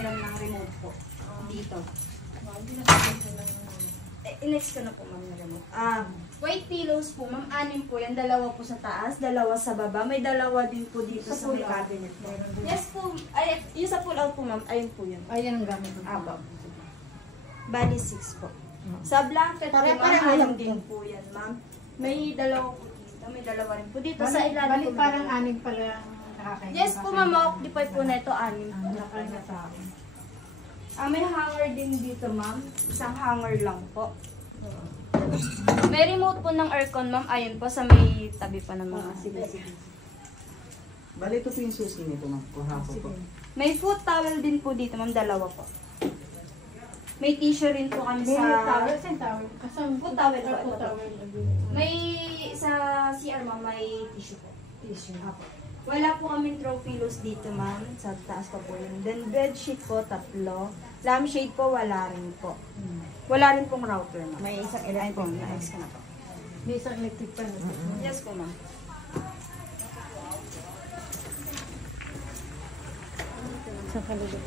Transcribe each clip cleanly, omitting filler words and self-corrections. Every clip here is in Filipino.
humiram ng remote po. Dito. I-next ko na po, ma'am, yung remote. White pillows po, ma'am. 6 po yan. 2 po sa taas, 2 sa baba. May 2 din po dito sa may cabinet po. Yes po. Ay, yung sa pull out po, ma'am. Ayun po yun. Ayan ang gamit. Bali 6 po. Sa blanket po, ma'am, din po yan, ma'am. May 2 po dito. May 2 rin po dito. Sa ilalim po. Parang 6 pala nakakain. Yes po, ma'am. Occupy po na ito. 6 po. May hanger din dito, ma'am. Isang hanger lang po. May remote po ng aircon, ma'am. Ayun po, sa may tabi pa ng mga. Sige. Bali, ito po yung susi nito, ma'am. Kuhapo po. May foot towel din po dito, ma'am. 2 po. May tissue rin po kami sa... Saan towel? Foot towel po. May sa CR, ma'am, may tissue po. Tissue. Wala po kaming throw pillows dito, ma'am. Sa taas pa po yun. Then, bed sheet po, 3. Lampshade po, wala rin po. Wala rin pong router, ma'am. May isang electric po. Na-ex ka na po. May isang electric pan. Yes po, ma'am. Sa kalulog.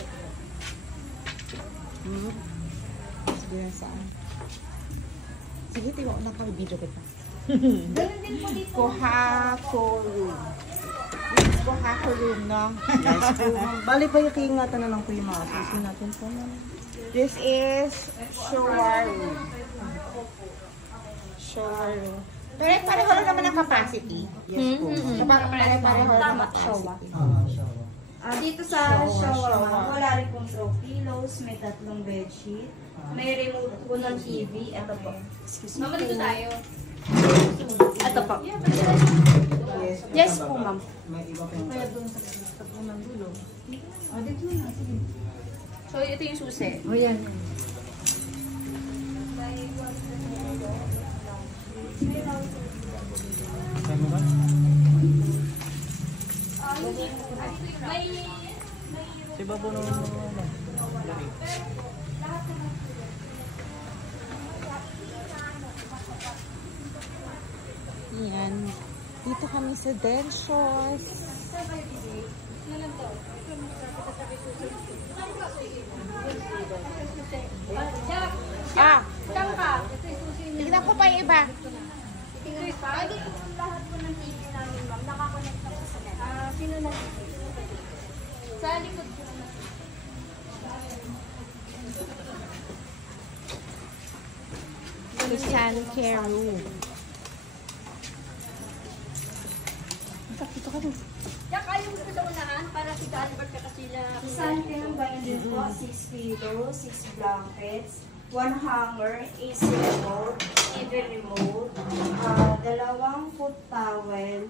Sige, saan? Sige, tiwag na kami video kita. Ganun din po dito. Kuhapo room. Yes, kuhapo room, no? Yes po. Bali pa yung ingatan na lang po yung mga susi natin po. This is shower room. Shower room. Pero pareho lang naman ang capacity. Yes po. So, pareho lang ang capacity. Dito sa shower, ma'am, wala rin pong throw pillows, may 3 bedsheet, may remote po ng TV. Ito po. Excuse me. Mama, dito tayo. Ito po. Yes po, ma'am. May iba pa yung Kaya doon sa unang dulo. Dito na. Sige. So, ito yung susi. O yan. Siba po nung yan. Dito kami sa Denshos. Tignan ko pa yung iba. Pwede po lahat po ng TV namin, ma'am. Nakakonect na po sa net. Sino na? Sa likod po naman. Sun care room. Dito ka rin. Yak, ayaw mo sa unahan para si Albert ka kasi na... Sun care room ba yun din po? 6 pillows, 6 blankets, 1 hanger, AC remote, TV remote, 2 foot towel,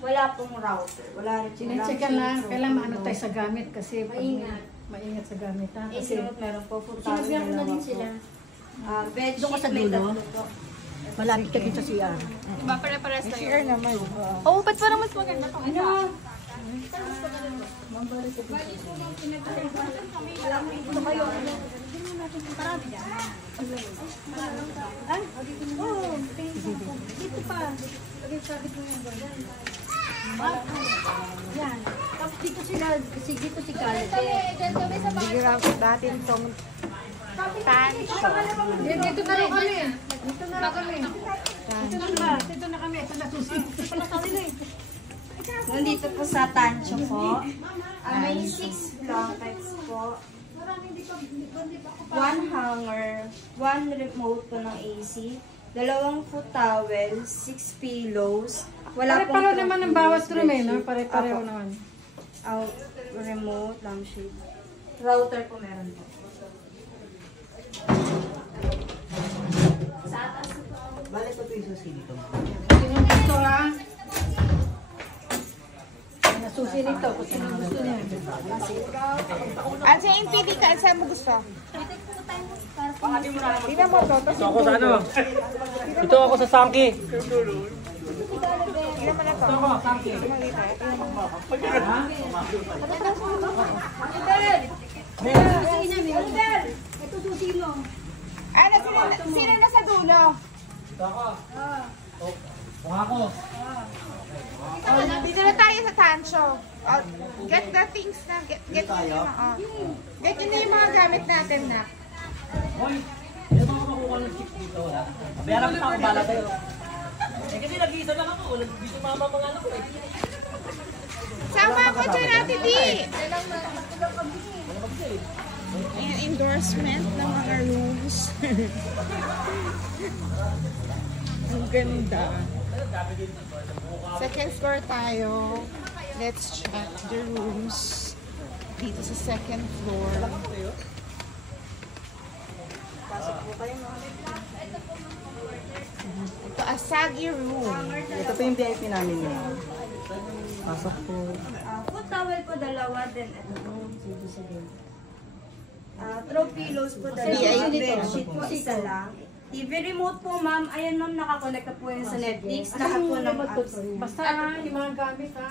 wala pong router. Wala rin pong Sinecheck lang. Kailangan maano tayo sa gamit kasi Maingat. Maingat sa gamit. AC remote meron po, foot towel, Sinabihan ko na din sila. Bed Doon ka sheet, sa may dulo? 3 po. Malapit ka dito sa CR. Diba, pare-pares tayo. Share naman. Oo, ba't parang mas maganda pa? Ano? Dito pa. Sabi ko yan ba? Yan. Tapos dito sila, dito si Kalite. Bigyan ko natin itong Dito na rin kami. Dito na rin kami. Dito na kami. Ito na susi. Ito na kami na eh. Nandito po sa Tancho po. May 6 blankets po. 1 hanger, 1 remote po ng AC, 2 foot towel, 6 pillows. Wala pong Pare-pareho naman ang bawat room eh, no? Pare-pareho naman. Remote, lampshade. Router po meron po. Sa atas po. Balik ko ito yung susi dito. Sino gusto ha? Nasusi nito kung sino gusto niya. Ano yung pili ka? Saan mo gusto? Tingnan mo to. Ito ako sa ano? Ito ako sa Sangki. Tingnan mo na to. Ito ako, Sangki. Ito susi mo. Ano? Sino na sa dulo? Ito ako. Kung ako. Dito na tayo sa Tancho. Get the things na. Get tayo. Ganyan na yung mga gamit natin, Nak. Hoy, ito ako makukuha ng chips dito. Ha? Bayaran kita ako bala kayo. Eh kasi nag-iisa lang ako. Nag-iisa mama mga anak ko eh. Sama ko dyan, Ate Di. Ayan, endorsement ng mga rooms. Ang ganda. Second floor tayo. Let's check the rooms dito sa second floor. Ito, Asagi room. Ito po yung VIP namin ngayon. Pasok po. Foot towel po dalawa, then throw pillows po dalawa, bedsheet po isa lang. TV remote po ma'am, ayan ma'am, nakakonect na po yun sa Netflix, lahat po ng apps. Basta yung mga gamit ha.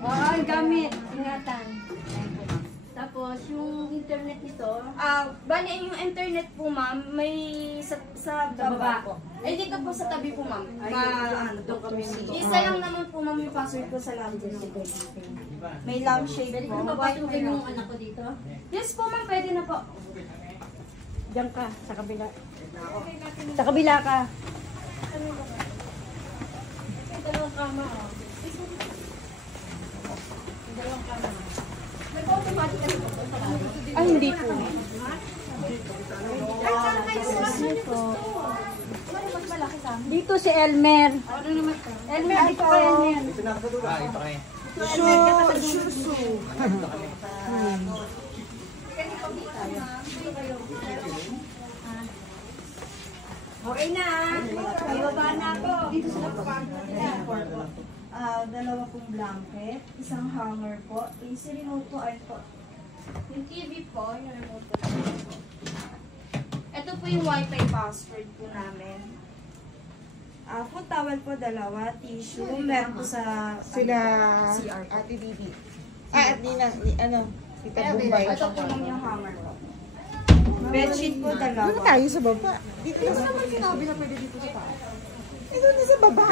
Oo, ang gamit, ingatan. Tapos yung internet nito, bali yung internet po ma'am, may sa baba po. Ay dito po sa tabi po ma'am. Isa lang naman po ma'am yung password ko sa lampshade. May lampshade po. Papasukin yung anak ko dito. Yes po ma'am, pwede na po. Diyan ka, sa kabila. Sa kabila ka. Dalawang kama oh. Dalawang kama. Nag-automatic kasi po. Ay, hindi po. Ay, saan kayo po? Mas malaki sa amin. Dito si Elmer. Ano naman ka? Elmer, dito ka Elmer. Ito kami. Shusu. Okay na. Ibaba na ako. Dito sa dalawa pong blanket, isang hanger po, easy remote po, ayun po. Yung TV po, yung remote po. Ito po yung wifi password po namin. Foot towel po dalawa, tissue, meron po sa Sila CR po. Ate Bibi. At Tita Bombay. Ito po ma'am yung hanger po. Bedsheet po dalawa. Doon tayo sa baba. Dito na naman sinabi na pwede dito sa taas. Ito na sa baba.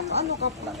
Ano ka pa?